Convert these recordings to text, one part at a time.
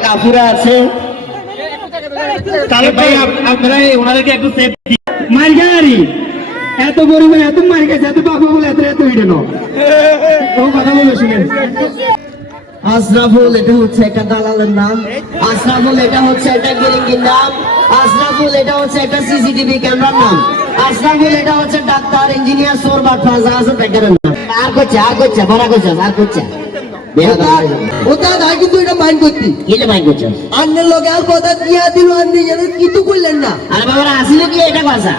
অনেক আপুরা আছে। তাহলে ভাই আপনারা ওনাদেরকে একটু সেফ মার গাড়ি এত পরিমাণ এত মার গেছে এত বাবা বলে এত এত হিডে নো ও কথা বলে শুনেন। আশরাফুল এটা হচ্ছে একটা দালালের নাম, আশরাফুল এটা হচ্ছে একটা গিরিঙ্গির নাম, আশরাফুল এটা হচ্ছে একটা সিসিটিভি ক্যামেরার নাম, আশরাফুল এটা হচ্ছে ডাক্তার ইঞ্জিনিয়ার সোর বাটফা যা আছে প্যাকেটের নাম। আর করছে বড় করছে আর করছে ওটা দাই কিন্তু এটা মাইন্ড করতি কিলে মাইক করছে আন্নের লগে আর কথা দিয়া দিল আন্নি যেন কিছু কইলেন না। আরে বাবা আসলে কি এটা কথা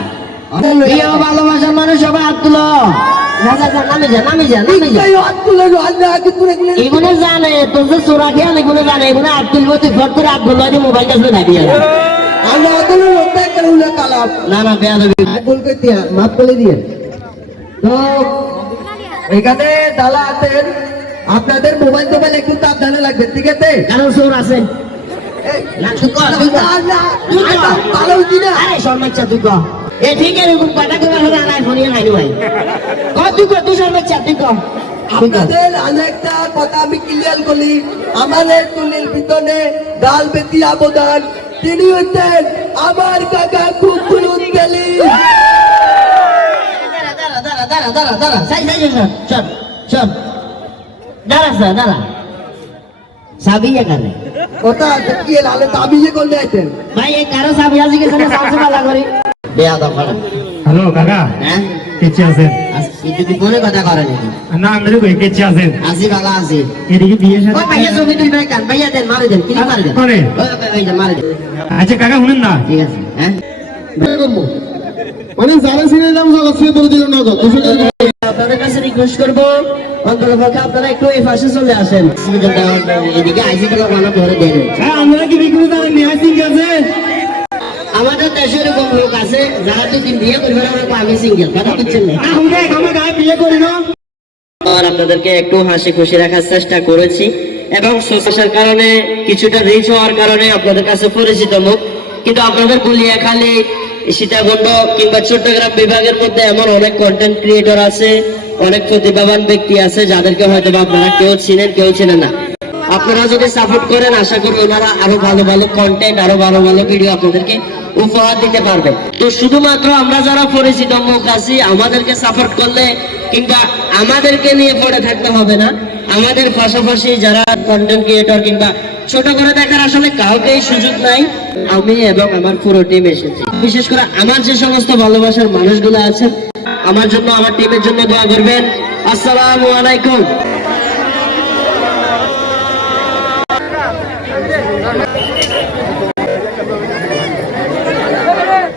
প্রিয় ভালোবাসার মানুষ সবাই হাত তুলো। নামি যা এই হাত তুলে আন্নে আগে তুলে গেলেন এগুলো জানে তোর যে চোরা খেয়াল এগুলো জানে এগুলো হাত তুলবো তুই ফট করে হাত ধরলো মোবাইল কাছে দাবি আন্নে আদলে ওটা করে উলে কালাম না বেয়া দেবি ভুল করে দিয়া মাফ করে দিয়ে। তো এখানে দালা আছেন, আপনাদের মোবাইল টোবাইল একটু সাবধানে লাগবে, ঠিক আছে? কারণ চোর আছে না তুই কর ভালো হইছি না আরে শর্মাচ্ছা তুই কর এ ঠিক এরকম কথা কবার হলে আনাই ফোনিয়ে নাইনি ভাই তুই শর্মাচ্ছা তুই কর আপনাদের অনেকটা কথা আমি ক্লিয়ার করি। আমাদের তুলির ভিতরে ডাল বেতি অবদান, তিনি হচ্ছেন আমার কাকা কুকুরুন গেলি। দাঁড়া দাঁড়া সাবি এখানে কথা কি লালে দাবি যে করলে আইতেন ভাই এই কারো সাবি আজি কে সামনে সামনে ভালো করি দেয়া দাও করা হ্যালো কাকা হ্যাঁ কেচে আছেন? কিন্তু কি ফোনে কথা করে নাকি না আমাদের কই কেচে আছেন? আসি ভালো আসি এদিকে বিয়ে ও সাথে ভাইয়া ছবি তুলবে কান ভাইয়া দেন মারে দেন কি মারে দেন করে ওই যে মারে দেন আচ্ছা কাকা শুনেন না ঠিক আছে হ্যাঁ মানে যারা সিনে নাম সে বলে দিল না তো আপনাদের কাছে রিকোয়েস্ট করবো অন্তরপক্ষে আপনারা একটু এই পাশে চলে আসেন এদিকে আইসি টাকা বানা ধরে দেন হ্যাঁ আমরা কি বিক্রি জানেন নিয়ে আসি আছে আমাদের দেশে এরকম লোক আছে যারা যদি বিয়ে করবে না আমি সিঙ্গেল কথা বুঝছেন না আমরা গায়ে বিয়ে করি না। আর আপনাদেরকে একটু হাসি খুশি রাখার চেষ্টা করেছি এবং সোশ্যাল কারণে কিছুটা রিচ হওয়ার কারণে আপনাদের কাছে পরিচিত মুখ, কিন্তু আপনাদের গুলিয়াখালী সীতাকুণ্ড কিংবা চট্টগ্রাম বিভাগের মধ্যে এমন অনেক কন্টেন্ট ক্রিয়েটর আছে, অনেক প্রতিভাবান ব্যক্তি আছে যাদেরকে হয়তো আপনারা কেউ চিনেন না। আপনারা যদি সাপোর্ট করেন আশা করি ওনারা আরো ভালো ভালো কন্টেন্ট আরো ভালো ভালো ভিডিও আপনাদেরকে উপহার দিতে পারবে। তো শুধুমাত্র আমরা যারা পরিচিত মুখ আছি আমাদেরকে সাপোর্ট করলে কিংবা আমাদেরকে নিয়ে পড়ে থাকতে হবে না, আমাদের পাশাপাশি যারা কন্টেন্ট ক্রিয়েটর কিংবা ছোট করে দেখার আসলে কাউকেই সুযোগ নাই। আমি এবং আমার পুরো টিম এসেছি, বিশেষ করে আমার যে সমস্ত ভালোবাসার মানুষগুলো আছেন আমার জন্য আমার টিমের জন্য দোয়া করবেন। আসসালামু আলাইকুম।